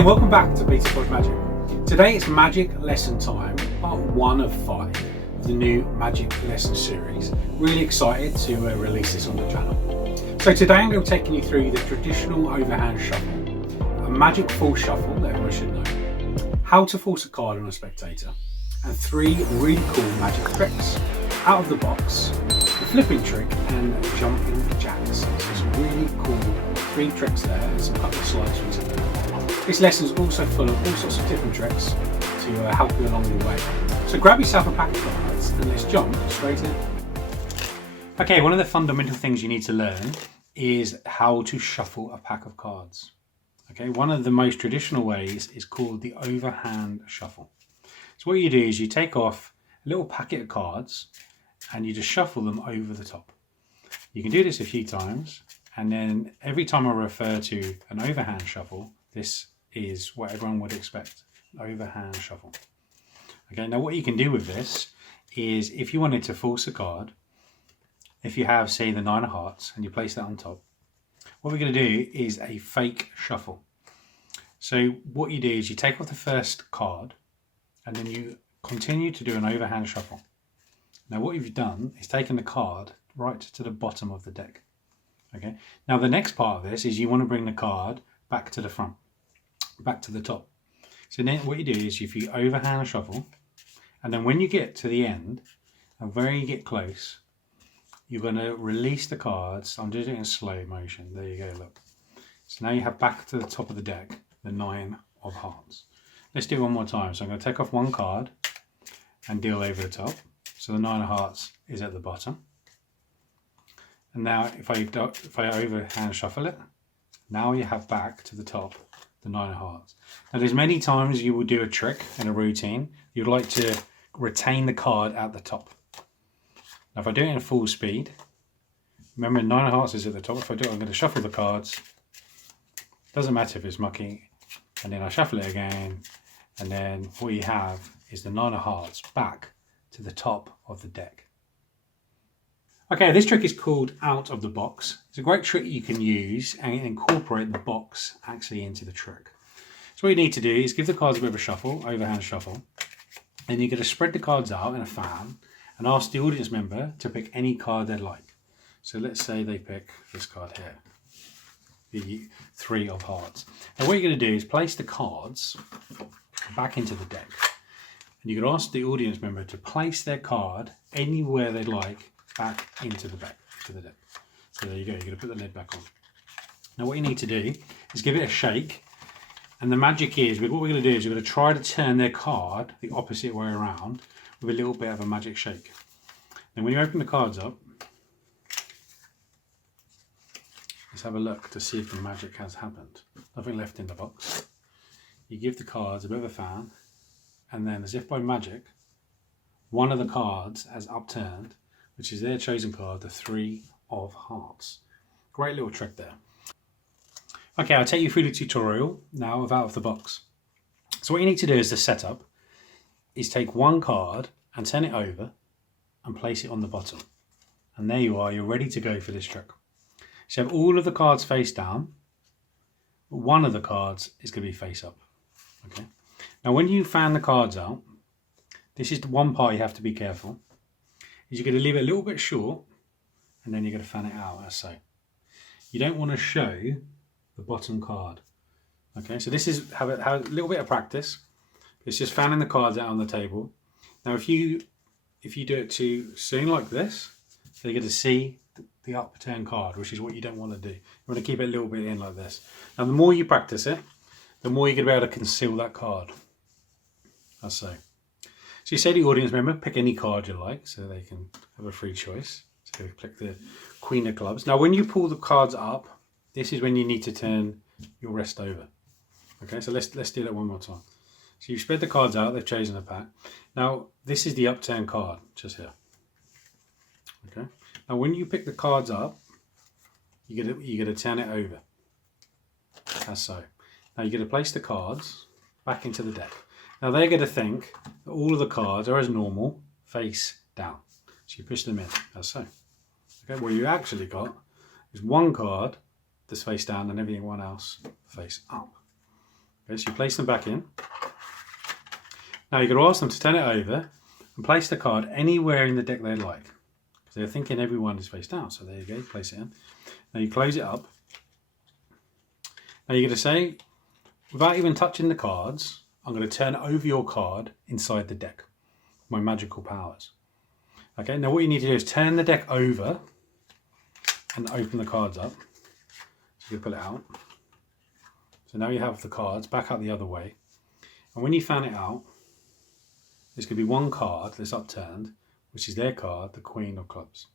and welcome back to Peterfordmagic. Today it's magic lesson time, part 1 of 5 of the new magic lesson series. Really excited to release this on the channel. So today I'm going to be taking you through the traditional overhand shuffle, a magic full shuffle that everyone should know, how to force a card on a spectator, and 3 really cool magic tricks out of the box, the flipping trick and jumping jacks. So some really cool 3 tricks there and some couple of slides from today. This lesson is also full of all sorts of different tricks to help you along the way. So grab yourself a pack of cards and let's jump straight in. Okay, one of the fundamental things you need to learn is how to shuffle a pack of cards. Okay, one of the most traditional ways is called the overhand shuffle. So what you do is you take off a little packet of cards and you just shuffle them over the top. You can do this a few times, and then every time I refer to an overhand shuffle, this is what everyone would expect, overhand shuffle. Okay, now what you can do with this is if you wanted to force a card, if you have, say, the 9 of hearts and you place that on top, what we're going to do is a fake shuffle. So what you do is you take off the first card and then you continue to do an overhand shuffle. Now what you've done is taken the card right to the bottom of the deck. Okay. Now the next part of this is you want to bring the card back to the front, back to the top. So then what you do is if you overhand shuffle, and then when you get to the end, and where you get close, you're going to release the cards. I'm doing it in slow motion. There you go, look. So now you have back to the top of the deck, the 9 of hearts. Let's do it one more time. So I'm going to take off one card and deal over the top. So the 9 of hearts is at the bottom. And now if I overhand shuffle it, now you have back to the top the 9 of hearts. Now there's many times you will do a trick in a routine. You'd like to retain the card at the top. Now if I do it in full speed, remember 9 of hearts is at the top. If I do it, I'm going to shuffle the cards. Doesn't matter if it's mucky. And then I shuffle it again. And then what you have is the 9 of hearts back to the top of the deck. Okay, this trick is called out of the box. It's a great trick you can use and incorporate the box actually into the trick. So what you need to do is give the cards a bit of a shuffle, overhand shuffle. Then you're going to spread the cards out in a fan and ask the audience member to pick any card they'd like. So let's say they pick this card here, the 3 of hearts. Now what you're going to do is place the cards back into the deck. And you can ask the audience member to place their card anywhere they'd like back into the deck. So there you go, you're going to put the lid back on. Now what you need to do is give it a shake, and the magic is, what we're going to do is we're going to try to turn their card the opposite way around with a little bit of a magic shake. Then when you open the cards up, let's have a look to see if the magic has happened. Nothing left in the box. You give the cards a bit of a fan, and then as if by magic, one of the cards has upturned, which is their chosen card, the 3 of hearts. Great little trick there. Okay, I'll take you through the tutorial now of out of the box. So what you need to do is the setup is take one card and turn it over and place it on the bottom. And there you are, you're ready to go for this trick. So you have all of the cards face down, but one of the cards is going to be face up. Okay. Now when you fan the cards out, this is the one part you have to be careful. Is you're going to leave it a little bit short and then you're going to fan it out as so. You don't want to show the bottom card. Okay, so this is have a little bit of practice. It's just fanning the cards out on the table. Now if you do it too soon like this, you're going to see the upturned card, which is what you don't want to do. You want to keep it a little bit in like this. Now the more you practice it, the more you're going to be able to conceal that card. As so. So you say to the audience member, pick any card you like, so they can have a free choice. So click the Queen of Clubs. Now when you pull the cards up, this is when you need to turn your rest over. Okay, so let's do that one more time. So you spread the cards out, they've chosen a pack. Now this is the upturned card, just here. Okay. Now when you pick the cards up, you're gonna turn it over. As so. Now you're gonna place the cards back into the deck. Now they're going to think that all of the cards are as normal, face down. So you push them in, as so. Okay, what you actually got is one card that's face down and everyone else face up. Okay, so you place them back in. Now you're going to ask them to turn it over and place the card anywhere in the deck they like. Because they're thinking everyone is face down. So there you go, place it in. Now you close it up. Now you're going to say, without even touching the cards, I'm going to turn over your card inside the deck. My magical powers. Okay, now what you need to do is turn the deck over and open the cards up. So you pull it out. So now you have the cards back out the other way. And when you fan it out, there's going to be one card that's upturned, which is their card, the Queen of Clubs.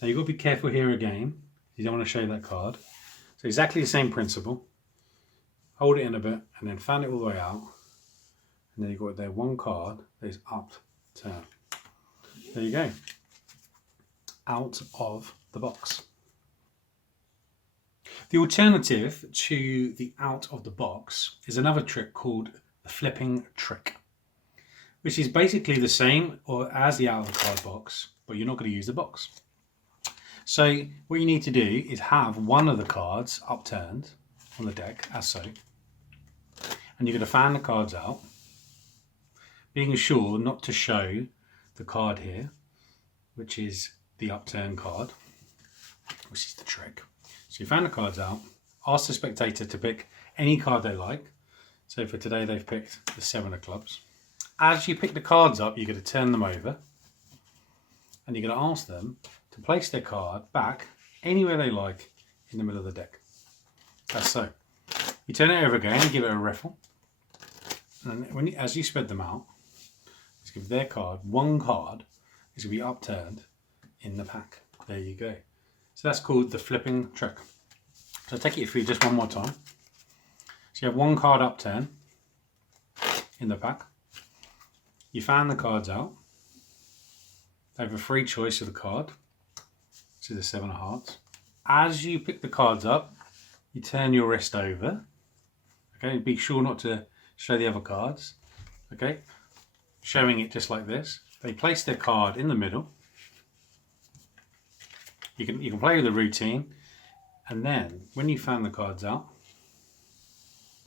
Now you've got to be careful here again. You don't want to show that card. So exactly the same principle. Hold it in a bit and then fan it all the way out. And then you've got there one card that is upturned. There you go. Out of the box. The alternative to the out of the box is another trick called the flipping trick, which is basically the same or as the out of the card box, but you're not going to use the box. So what you need to do is have one of the cards upturned on the deck, as so, and you're going to fan the cards out, being sure not to show the card here, which is the upturned card, which is the trick. So you fan the cards out, ask the spectator to pick any card they like. So for today they've picked the 7 of clubs. As you pick the cards up, you're going to turn them over and you're going to ask them to place their card back anywhere they like in the middle of the deck. That's so. You turn it over again, give it a riffle, and as you spread them out, just give their card, one card is going to be upturned in the pack. There you go. So that's called the flipping trick. So I'll take it through just one more time. So you have one card upturned in the pack. You fan the cards out. They have a free choice of the card. This is the 7 of hearts. As you pick the cards up, you turn your wrist over. Okay, be sure not to show the other cards. Okay, showing it just like this. They place their card in the middle. You can play with the routine, and then when you fan the cards out,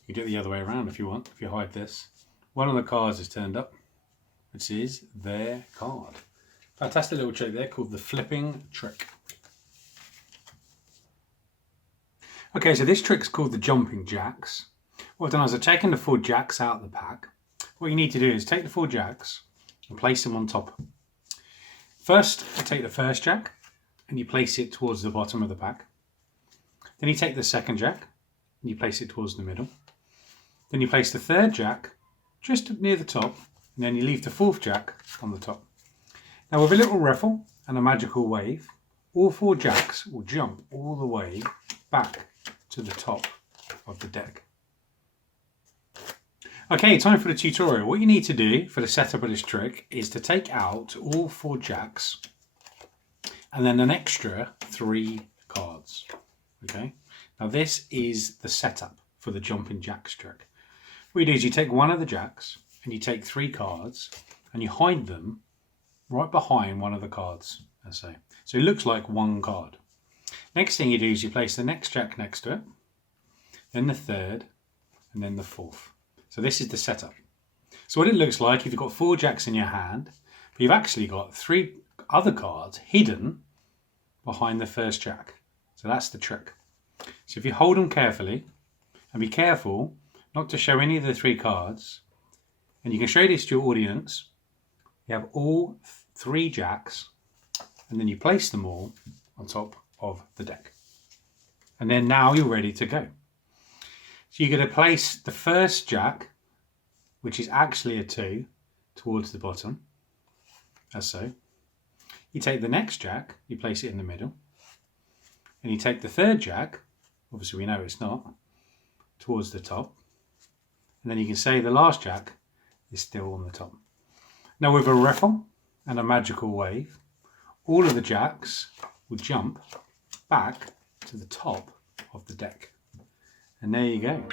you can do it the other way around if you want. If you hide this, one of the cards is turned up, which is their card. Fantastic little trick there called the flipping trick. Okay, so this trick's called the jumping jacks. What I've done is I've taken the 4 jacks out of the pack. What you need to do is take the 4 jacks and place them on top. First, you take the first jack and you place it towards the bottom of the pack. Then you take the second jack and you place it towards the middle. Then you place the third jack just near the top, and then you leave the 4th jack on the top. Now with a little riffle and a magical wave, all 4 jacks will jump all the way back to the top of the deck. Okay, time for the tutorial. What you need to do for the setup of this trick is to take out all 4 jacks and then an extra 3 cards. Okay, now this is the setup for the jumping jacks trick. What you do is you take one of the jacks and you take 3 cards and you hide them right behind one of the cards, as so. So it looks like one card. Next thing you do is you place the next jack next to it, then the 3rd, and then the 4th. So this is the setup. So what it looks like if you've got 4 jacks in your hand, but you've actually got 3 other cards hidden behind the first jack. So that's the trick. So if you hold them carefully and be careful not to show any of the 3 cards, and you can show this to your audience, you have all 3 jacks and then you place them all on top of the deck. And then now you're ready to go. So you're going to place the first jack, which is actually a 2, towards the bottom, as so. You take the next jack, you place it in the middle, and you take the 3rd jack, obviously we know it's not, towards the top, and then you can say the last jack is still on the top. Now with a riffle and a magical wave, all of the jacks will jump back to the top of the deck. And there you go.